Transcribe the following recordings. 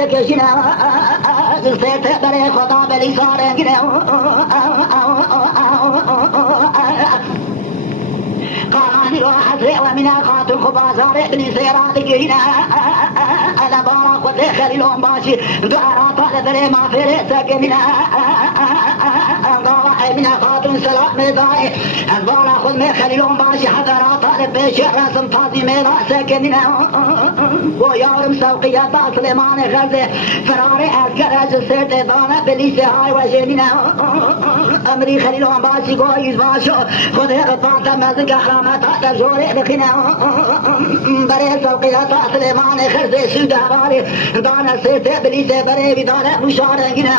کشینا سرت برای خدا بلی سارنگینا قانانی رو حضره و من خاتون خبازار ابن سیرات گینا انا بارا خود خلیلون باشی دوارا در ما فره سکنینا قاوة من خاتون سلام مزاي بارا خود من خلیلون باشی حضرات پیش رسم تازی میرا سکنینا و یارم سوقیت سلیمان غزه فرار اسکر از سرت دانه بلیسه های و جنینا امری خلیلون باشی گویز باشو خود اقفاط مزن کحرامت در زوره بخینا برای سوقیت سلیمان غزه سوده باری دانه سرت بلیسه برای بیدانه مشارنگینا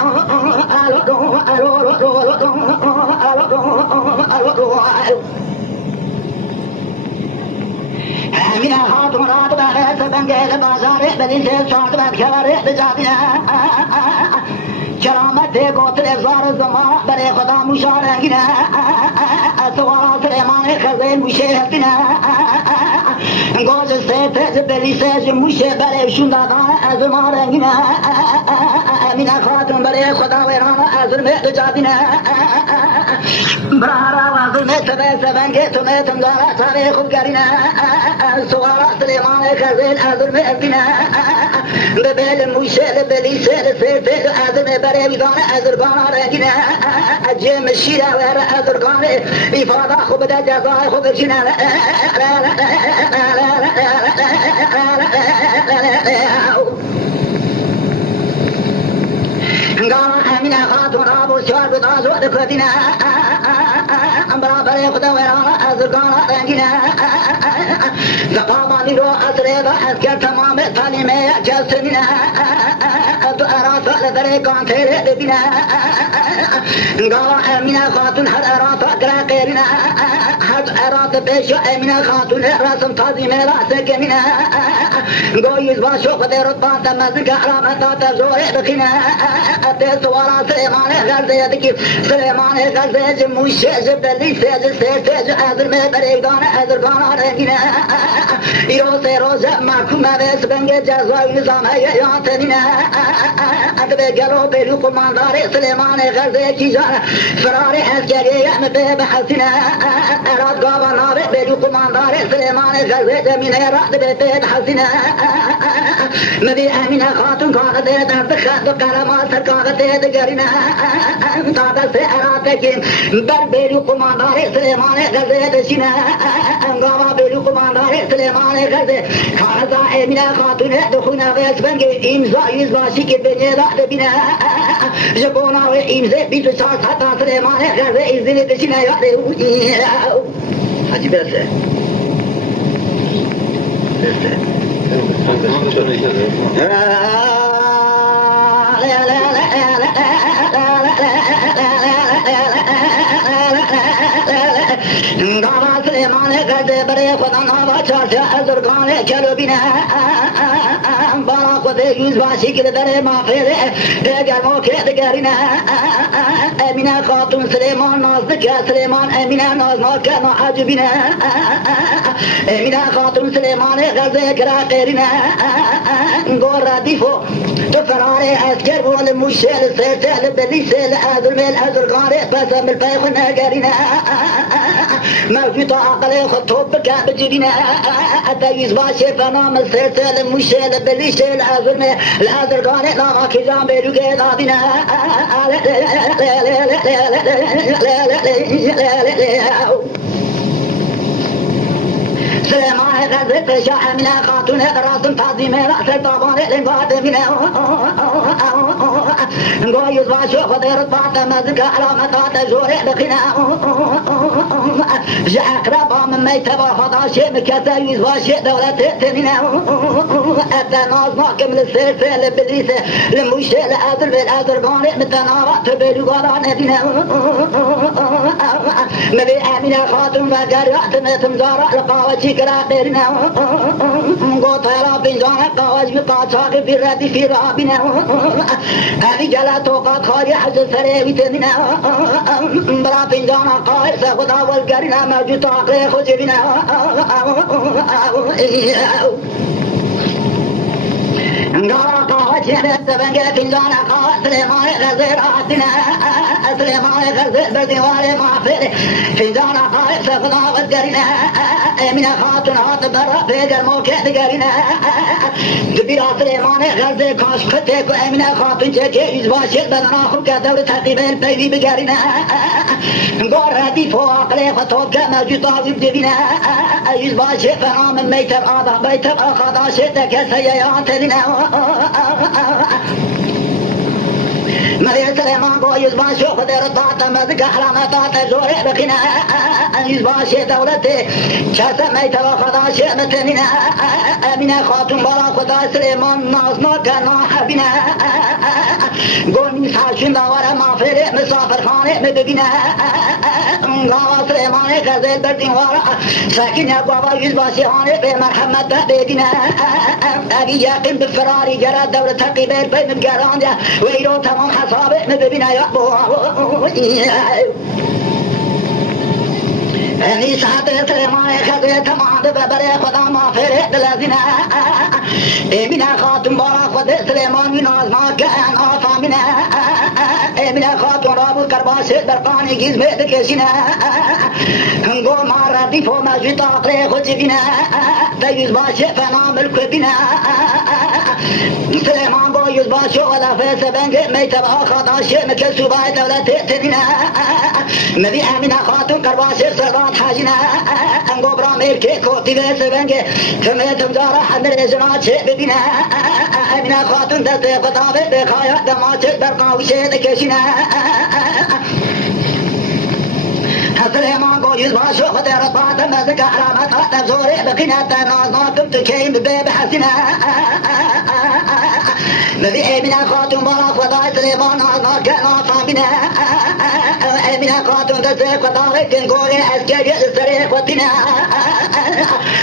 من خاتون رات بغیت بنگل بازاره بلیسه چارت بدکاره بجابینا کرامت گوتر افزار زمان برای خدا مشارنگینا سوارا سلیمان خزه موشه هستینا گوز سیتج بلیسه موشه برای شندادان از مارنگینا من خاتون برای خدا ویران از رمه جابینا برارا وزر میں سبے سبنگے تمہیں تمدارا سارے خوب کرینا سوارا سلیمان خزیل عذر میں ابینا ببیل موشل بلیسل سیتل عذر میں برے ویدان عذر گانا رنگینا جیم شیرہ ور عذر گانے افادہ خوب دا جزای خوب جینا گانا امینہ خاتون آبو شوار بداز وقت کردینا برابر خدا ویرانا ازرگانا رنگینا زقامانی رو اصره و اسکر تمام تعلیمه جلسنینا تو اراسا لدره کانتیره ببینا گاوا امینه خاتون هر اراسا کرا قیرینا هر اراسا پیشو امینه خاتون رسم تازیمه راسه کمینا گویز باشو خود رتبان تمزن که علامتا تزوره بخینا اتیس وارا سلیمان غرزه دکی سلیمان غرزه جموشه جبلی سیج سیج عذر میں بریگان عذرگان رنگینا ایروز روز محکوم ویس بنگ جزای نظام ہے یہاں تنینا اکبر گلو بیلو کماندار سلیمان غرزه کی جان فرار اسکری یم بے بحسینا اراد گاوا نار بیلو کماندار سلیمان غرزه زمین رات بے بحسینا نبی امینہ خاتون کاغذ درد خط قلمات سر کاغذ دگرینا دادا سے اراد کیم بر بیلو کماندار سلیمان غزه دشینا گاوا بیلو کماندار سلیمان غزه خازا امینہ خاتون دخونا ویس بنگ امضا یوز باشی که بینی راد بینا جبونا و امضا 24 ساعت سلیمان غزه ازدیل دشینا یاد حاجی برسه گاوا سلیمان غزه برای خدا نوا چارچه ازرگان چلو بینا بارا خود یوز باشی که در مافیره دیگر موکه دگرینا امینه خاتون سلیمان نازدک سلیمان امینه نازناک نعجبینا امینه خاتون سلیمان غزه کرا قیرینا گور ردیفو تو فرار اسکر بول مشل سرتل بلیسل ازر میل ازرگان پس امل پیخو نگرینا موجود عقل خود توب که بجیبینا اتایز باشه فنام سرتل مشل بلیسل ازر میل ازرگان ناما کی جان بیروگه دابینا سلیمان غزه شاه امینه خاتون راسم تعظیمه رأس طابان لنگاد مینه گویز باشو خود رتبات مزک علامتات زوره بخینه جا اقربا من میتبا خدا شه مکسه یوز باشه دولت تمینه اتا نازناکم لسرسه لبلیسه لموشه لعذر بالعذرگانه متناوات بلوگارا نبینه نبی امینه خاتون و گریات متمزارا لقاوچی کرا قیرنا گوتالا بنجانا قاوچ بقاچاق فی ردی فی رابینا امی جلا توقات خاری حج سره ویتمینا برا بنجانا قائس خدا والگرینا موجود عقل خجبینا گارا قاوچ جنة سبنجة فنجان أخا سليمان غزير عدنا سليمان غزير بديوار معفر فنجان أخا سفنا وذكرنا من خاتون عاطب برا في قرموك ذكرنا دبير سليمان غزير كاش خطيك ومن خاتون جاكي يزباشر بدنا خلق دولة تقريبا بيبي بقرنا قول ردي فوق لي خطوك موجود طاوب دبنا يزباشر فنام ميتر آضا بيتر أخذا شتك سيئات لنا مريم سليمان بو يزبان شو خدر الطاطا مزق حرامات زوري بقنا يزبان شي دولتي شاسا ميتا وخدا شمتننا امنا خاتون برا خدا سليمان نازنا كنا حبنا قول من ساشن داورا مافر مسافر خانه مببنا غاوا سليمان غزل بردين وارا ساكن يا بابا يزبان شي هانه بمرحمت بيدنا اگه یقین به فراری گرد دولت تقیبر بین گرانده ویرو تمام حسابه مبینه یا هنی ساعت سلمان خزه تمام ببره خدا مافره دلزینه امینه خاتون بارا خود سلمان می نازما که آفا مینه امینه خاتون رابو کرباشه در پانی گیز بید کشینه هنگو مار ردیف و مجوی تاقره خود جبینه تیوز باشه فنا ملک بینه سلمان با یوز باشه و دفع سبنگ میتبا خداشه مکل صوبای دولت تدینه مبی امینه خاتون کرباشه سرداد حاجینه انگو برا مرکه کوتی به سبنگ سمیتم داره حمل جناچه ببینه امینه خاتون دست خطابه بخایا دماچه برقاوشه دکشینه سليمان بو يزبان شو خدر الطاطا مزق حرامات خاطب زوري بقينا تنازناكم تكيم ببيب حسنا مبي امنا خاتون برا خدا سليمان نازنا كنا صامنا امنا خاتون دسك خداري تنقوري اسكاري السريق وطنا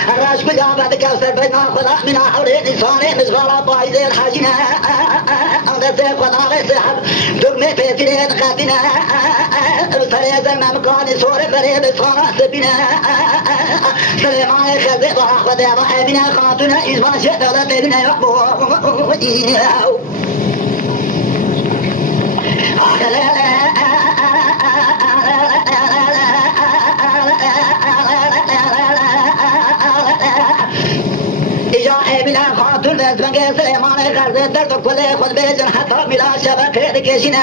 الراش بجابة كوثر بينا خدا منا حوري نصاني مزغارة بايزي الحاجنا دسك خداري سحب دقمي بيسيرين خاتنا سريع زي ما مكاني صوري بري بصانة سبنا سليمان خزي برا خدا امنا خاتون ازبان شدولة بينا يحبو بلا خاتون دزبنگ سلیمان غرزه درد کل خود بیجن حتی بلا شبکه دکشینا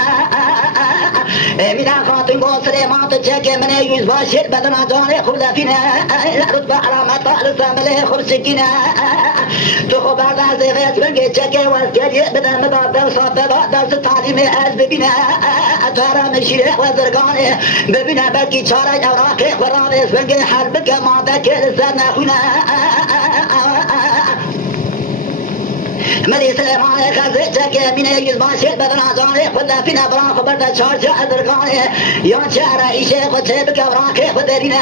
بلا خاتون گو سلیمان تچک من یوز باشد بدنا جان خود فینا رتبه علامت لسامله خود سکینا تو خو بعد از غزبنگ چک واسکری بدن مدار در صافه درس تعلیم از ببینا اتوارا مشیره و زرگانه ببینا بلکی چاره اوراقه قرآن اسبنگ حرب که ماده که لسر نخونه مدي سليمان خزي جاكي من يزبان شيء بدنا زاني خذ فينا برا خبرت شارجة أدرقاني يا شهر إيشة خذ شبك وراكي خذرينا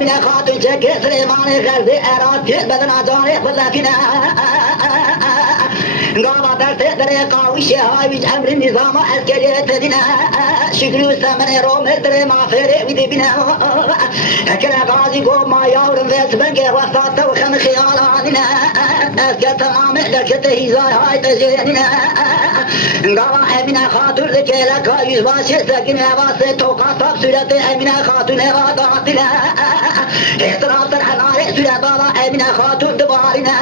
من خاتون جاكي سليمان خزي أراد شيء بدنا زاني خذ فينا قام درس دري قوي هاي ويج أمر النظام عسكري تدينا شكلو سمن روم دري ما فرق ودي بنا كنا غازي قوم ما يورم بس بنجي وسط وخم خيال عندنا أسكت تمام لكت هزار هاي تجينا قام أمينة خاتون ذكيلا كايز باش سكن واسط توقع طب سورة أمينة خاتون وقعتنا احترام الحنارة سورة بابا أمينة خاتون دبارنا